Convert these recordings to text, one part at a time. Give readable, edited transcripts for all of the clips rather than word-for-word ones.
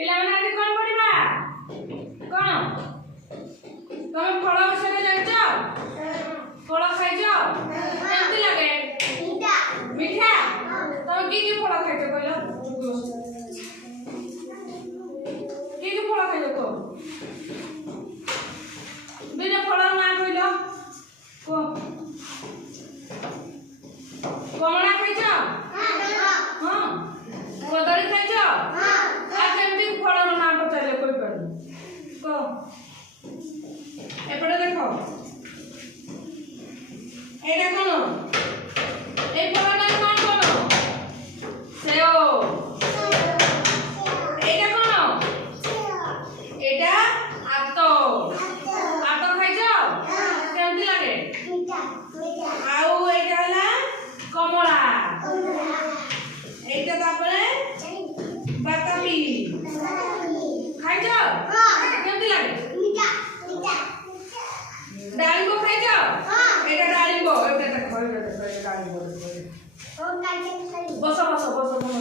ପିଲାମାନେ ଆଜି କଣ ପଢିବା? କଣ ତମେ ଫଳ ବିଷୟରେ ଜାଣିଛ? ଫଳ ଖାଇଛ? କେମିତି ଲାଗେ? ମିଠା। ତମେ କି ଫଳ ଖାଇଛ କହିଲ? କି ଫଳ ଖାଇଛ କୁହ? ବିନା ଫଳର ନାଁ କହିଲ? କୁହ। କମଳା ଖାଇଛ? ହଁ। କଦଳୀ ଖାଇଛ? ଆଉ କେମିତି ଫଳର ନାଁ ପଚାରିଲେ କହିପାରିବ? କହ। ଏପଟେ ଦେଖ। ଏଇଟା କଣ? এই ফলটার নাম কଣ? সেও। এইটা কଣ? এটা আত। আত খাইছ? কেমতি লাগে? ଆଉ এইটা ହେଲା কমলা। এইটা তারপরে বাতাবি। খাইছ? কেমতি লাগে? ডালিম্ব খাইছ? এটা ডালিম্ব। এটা দেখো, এটা দেখো, এটা ডালিম্ব দেখো। বস বস বস বস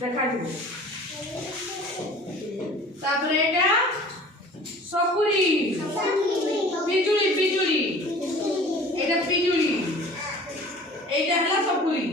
দেখা দিব। তারপরে এটা সপুরি। পিজুলি পিজুলি। এটা পিজুলি। এইটা হলো সপুরি।